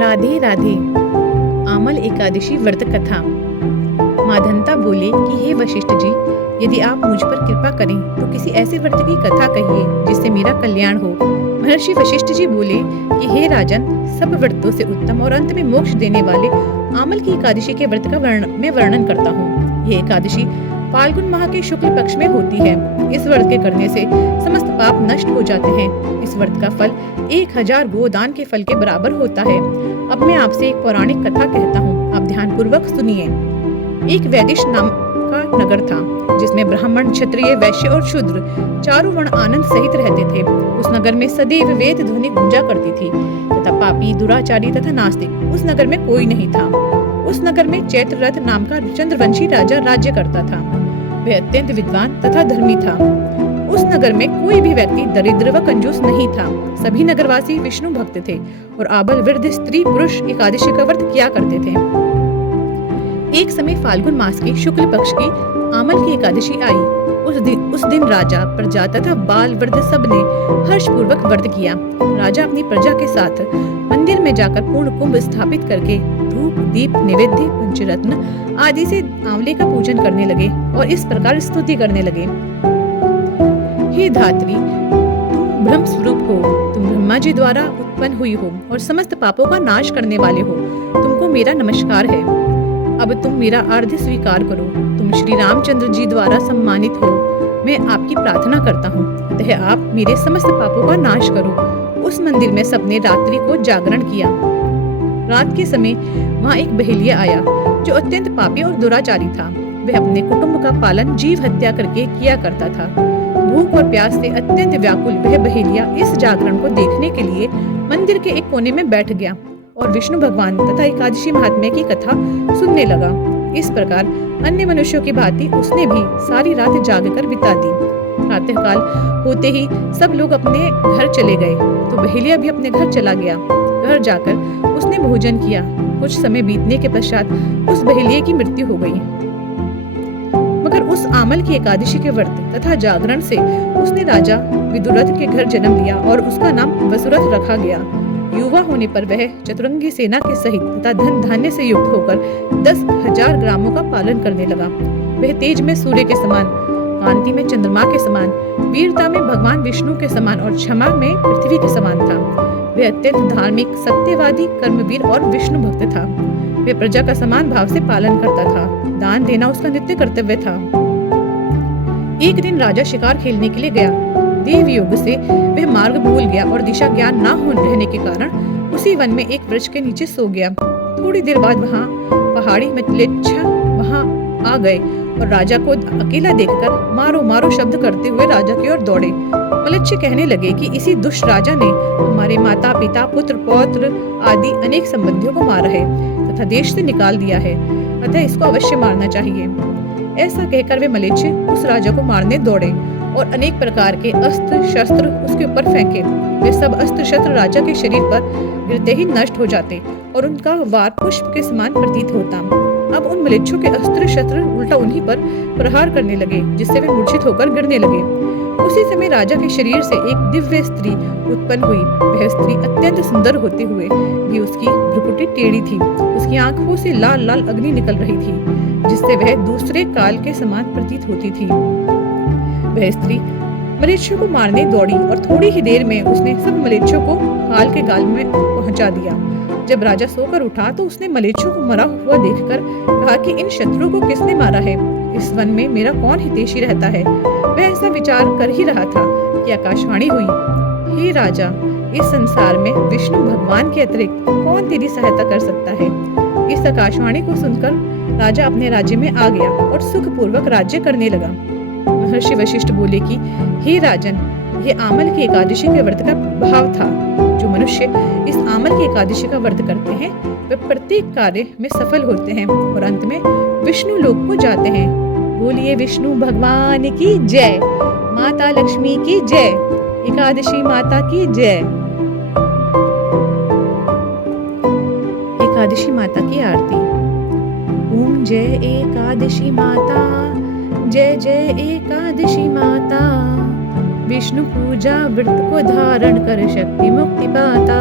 राधे राधे। आमल एकादशी व्रत कथा। माधनता बोले कि हे वशिष्ठ जी, यदि आप मुझ पर कृपा करें तो किसी ऐसे व्रत की कथा कहिए जिससे मेरा कल्याण हो। महर्षि वशिष्ठ जी बोले कि हे राजन, सब व्रतों से उत्तम और अंत में मोक्ष देने वाले आमल की एकादशी के व्रत का मैं वर्णन करता हूँ। यह एकादशी फाल्गुन माह के शुक्ल पक्ष में होती है। इस व्रत के करने से समस्त पाप नष्ट हो जाते हैं। इस व्रत का फल 1000 गोदान के फल के बराबर होता है। अब मैं आपसे एक पौराणिक कथा कहता हूँ, आप ध्यान पूर्वक सुनिए। एक वैदिश नाम का नगर था जिसमें ब्राह्मण, क्षत्रिय, वैश्य और शूद्र चारों वर्ण आनंद सहित रहते थे। उस नगर में सदैव वेद ध्वनि गूंजा करती थी तथा पापी, दुराचारी तथा नास्तिक उस नगर में कोई नहीं था। उस नगर में चैत्ररथ नाम का चंद्रवंशी राजा राज्य करता था। वह अत्यंत विद्वान तथा धर्मी था। उस नगर में कोई भी व्यक्ति दरिद्र व कंजूस नहीं था। सभी नगरवासी विष्णु भक्त थे और आबल, वृद्ध, स्त्री, पुरुष एकादशी का व्रत किया करते थे। एक समय फाल्गुन मास की शुक्ल पक्ष की आमल की एकादशी आई। उस दिन राजा, प्रजा तथा बाल, वृद्ध सब ने हर्षपूर्वक व्रत किया। राजा अपनी प्रजा के साथ मंदिर में जाकर पूर्ण कुंभ स्थापित करके धूप, दीप, नैवेद्य, पंचरत्न आदि से आंवले का पूजन करने लगे और इस प्रकार स्तुति करने लगे। हे धात्री, तुम ब्रह्म स्वरूप हो, तुम ब्रह्मा जी द्वारा उत्पन्न हुई हो और समस्त पापों का नाश करने वाले हो। तुमको मेरा नमस्कार है। अब तुम मेरा आराध्य स्वीकार करो। तुम श्री रामचंद्र जी द्वारा सम्मानित हो। मैं आपकी प्रार्थना करता हूँ, अतः आप मेरे समस्त पापों का नाश करो। उस मंदिर में सबने रात्रि को जागरण किया। रात के समय वहाँ एक बहेलिया आया जो अत्यंत पापी और दुराचारी था। वह अपने कुटुंब का पालन जीव हत्या करके किया करता था। भूख और प्यास से अत्यंत व्याकुल वह बहेलिया इस जागरण को देखने के लिए मंदिर के एक कोने में बैठ गया और विष्णु भगवान तथा एकादशी महात्म्य की कथा सुनने लगा। इस प्रकार अन्य मनुष्यों की भांति उसने भी सारी रात जागकर बिता दी। प्रातःकाल होते ही सब लोग अपने घर चले गए तो बहेलिया भी अपने घर चला गया। घर जाकर उसने भोजन किया। कुछ समय बीतने के पश्चात उस बहेलिये की मृत्यु हो गई। मगर उस आमल की एकादशी के व्रत तथा जागरण से उसने राजा विदुरथ के घर जन्म लिया और उसका नाम वसुरथ रखा गया। युवा होने पर वह चतुरंगी सेना के सहित तथा धन धान्य से युक्त होकर 10,000 ग्रामों का पालन करने लगा। वह तेज में सूर्य के समान, कांति में चंद्रमा के समान, वीरता में भगवान विष्णु के समान और क्षमा में पृथ्वी के समान था। वह अत्यंत धार्मिक, सत्यवादी, कर्मवीर और विष्णु भक्त था। वह प्रजा का समान भाव से पालन करता था। दान देना उसका नित्य कर्तव्य था। एक दिन राजा शिकार खेलने के लिए गया। देव योग से वह मार्ग भूल गया और दिशा ज्ञान न हो रहने के कारण उसी वन में एक वृक्ष के नीचे सो गया। थोड़ी देर बाद वहाँ पहाड़ी म्लेच्छ वहाँ आ गए और राजा को अकेला देखकर मारो मारो शब्द करते हुए राजा की ओर दौड़े। म्लेच्छ कहने लगे कि इसी दुष्ट राजा ने हमारे माता, पिता, पुत्र, पौत्र आदि अनेक संबंधियों को मारा है तथा देश से निकाल दिया है, अतः इसको अवश्य मारना चाहिए। ऐसा कहकर वे म्लेच्छ उस राजा को मारने दौड़े और अनेक प्रकार के अस्त्र शस्त्र उसके ऊपर फेंके। वे सब अस्त्र शस्त्र राजा के शरीर पर गिरते ही नष्ट हो जाते और उनका वार पुष्प के समान प्रतीत होता। अब उन म्लेच्छों के अस्त्र शस्त्र उल्टा उन्हीं पर प्रहार करने लगे, जिससे वे मूर्छित होकर गिरने लगे। उसी समय राजा के शरीर से एक दिव्य स्त्री उत्पन्न हुई। वह स्त्री अत्यंत सुंदर होते हुए भी उसकी भ्रुकुटी टेढ़ी थी। उसकी आंखों से लाल लाल अग्नि निकल रही थी, जिससे वह दूसरे काल के समान प्रतीत होती थी। वह स्त्री म्लेच्छों को मारने दौड़ी और थोड़ी ही देर में उसने सब म्लेच्छों को काल के गाल में पहुंचा दिया। जब राजा सोकर उठा तो उसने म्लेच्छों को मरा हुआ देखकर कहा कि इन शत्रुओं को किसने मारा है? इस वन में मेरा कौन हितैषी रहता है? वह ऐसा विचार कर ही रहा था कि आकाशवाणी हुई, हे राजा, इस संसार में विष्णु भगवान के अतिरिक्त कौन तेरी सहायता कर सकता है? इस आकाशवाणी को सुनकर राजा अपने राज्य में आ गया और सुखपूर्वक राज्य करने लगा। महर्षि वशिष्ठ बोले कि हे राजन, यह आमल की एकादशी के व्रत का भाव था। जो मनुष्य इस आमल की एकादशी का व्रत करते हैं वे प्रत्येक कार्य में सफल होते हैं और अंत में विष्णु लोक को जाते हैं। बोलिए विष्णु भगवान की जय, माता लक्ष्मी की जय, एकादशी माता की जय। एकादशी माता की आरती। ओम जय एकादशी माता, जय जय एकादशी माता। विष्णु पूजा व्रत को धारण कर शक्ति मुक्ति पाता।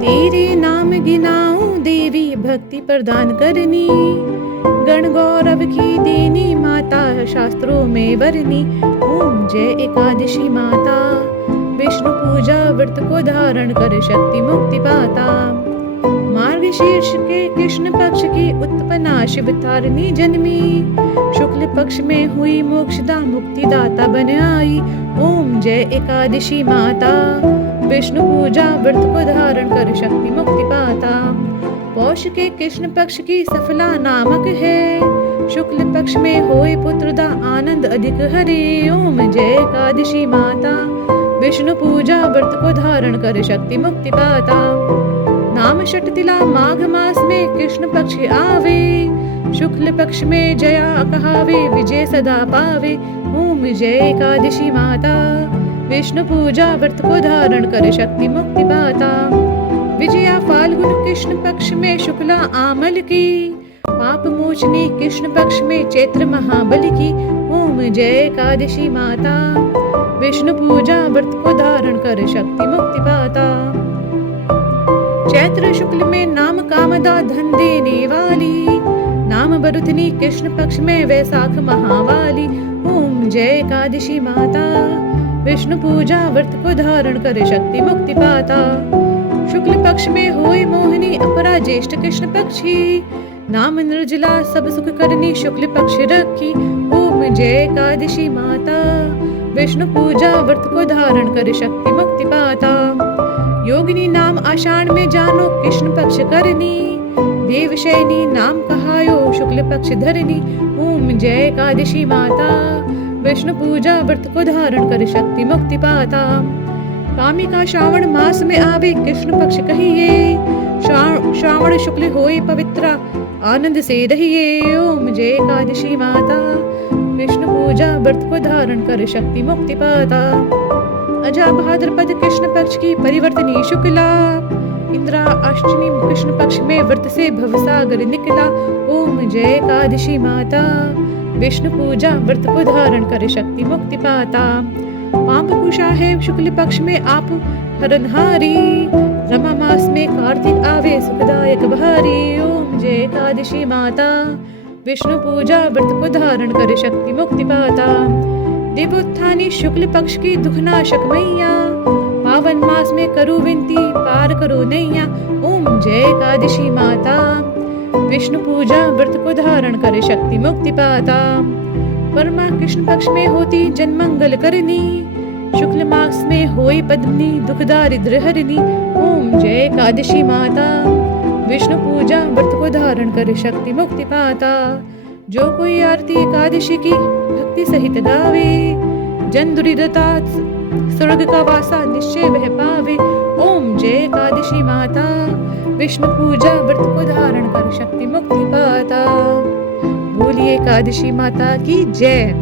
तेरे नाम गिनाऊं देवी भक्ति प्रदान करनी, गण गौरव की देनी माता शास्त्रों में वरनी। ओम जय एकादशी माता, विष्णु पूजा व्रत को धारण कर शक्ति मुक्ति पाता। मार्गशीर्ष के कृष्ण पक्ष की उत्पन्ना शिव तारिणी जन्मी, शुक्ल पक्ष में हुई मोक्षदा मुक्तिदाता बन आई। ओम जय एकादशी माता, विष्णु पूजा व्रत को धारण कर शक्ति मुक्ति पाता। पौष के कृष्ण पक्ष की सफला नामक है, शुक्ल पक्ष में होए पुत्रदा आनंद अधिक हरे। ओम जय एकादशी माता, विष्णु पूजा व्रत को धारण कर शक्ति मुक्ति पाता। नाम षटतिला माघ मास में कृष्ण पक्ष आवे, शुक्ल पक्ष में जया कहावे विजय सदा पावे। ओम जय एकादशी माता, विष्णु पूजा व्रत को धारण कर शक्ति मुक्ति पाता। विजया फाल्गुन कृष्ण पक्ष में शुक्ला आमल की, पाप मोचनी कृष्ण पक्ष में चैत्र महाबल की। ओम जय एकादशी माता, विष्णु पूजा व्रत को धारण कर शक्ति मुक्ति पाता। चैत्र शुक्ल में नाम कामदा धन देने वाली, नाम बरुतनी कृष्ण पक्ष में वैशाख महावाली। ओम जय एकादशी माता, विष्णु पूजा व्रत को धारण कर शक्ति मुक्ति पाता। शुक्ल पक्ष में होए मोहिनी अपरा ज्येष्ठ कृष्ण पक्षी, नाम निर्जला सब सुख करनी शुक्ल पक्ष रखी। ओम जय एकादशी माता, विष्णु पूजा व्रत को धारण कर शक्ति मुक्ति पाता। योगिनी नाम आषाढ़ में जानो कृष्ण पक्ष करनी, देवशयनी नाम कहायो शुक्ल पक्ष धरनी। ओम जय एकादशी माता, विष्णु पूजा व्रत को धारण कर शक्ति मुक्ति पाता। कामिका श्रावण मास में आवे कृष्ण पक्ष कहिए, श्रावण शुक्ल होए पवित्रा आनंद से रहिए। ओम जय एकादशी माता, विष्णु पूजा व्रत को धारण कर शक्ति मुक्ति पाता। अजा भाद्रपद कृष्ण पक्ष की परिवर्तनी शुक्ला, इंद्रा अष्टमी कृष्ण पक्ष में व्रत से भवसागर निकला। ओम जय एकादशी माता, विष्णु पूजा व्रत को धारण कर शक्ति मुक्ति पाता। पांपकुशा है शुक्ल पक्ष में आप हरनहारी, रमा मास में कार्तिक आवे सुखदायक भारी। ओम जय एकादशी माता, विष्णु पूजा व्रत को धारण कर शक्ति मुक्ति पाता। देवोत्थानी शुक्ल पक्ष की दुखनाशक मैया, पावन मास में करो विनती पार करो नैया। ओम जय एकादशी माता, विष्णु पूजा व्रत को धारण कर शक्ति मुक्ति पाता। परमा कृष्ण पक्ष में होती जनमंगल करनी, शुक्ल मास में होई पद्मनी दुख दारिद्र हरनी। ओम जय एकादशी माता, विष्णु पूजा व्रत को धारण कर शक्ति मुक्ति पाता। जो कोई आरती एकादशी की भक्ति सहित गावे, जन दुरिदता स्वर्ग का वासा निश्चय वह पावे। ओम जय एकादशी माता, विष्णु पूजा व्रत को धारण कर शक्ति मुक्ति पाता। बोलिए एकादशी माता की जय।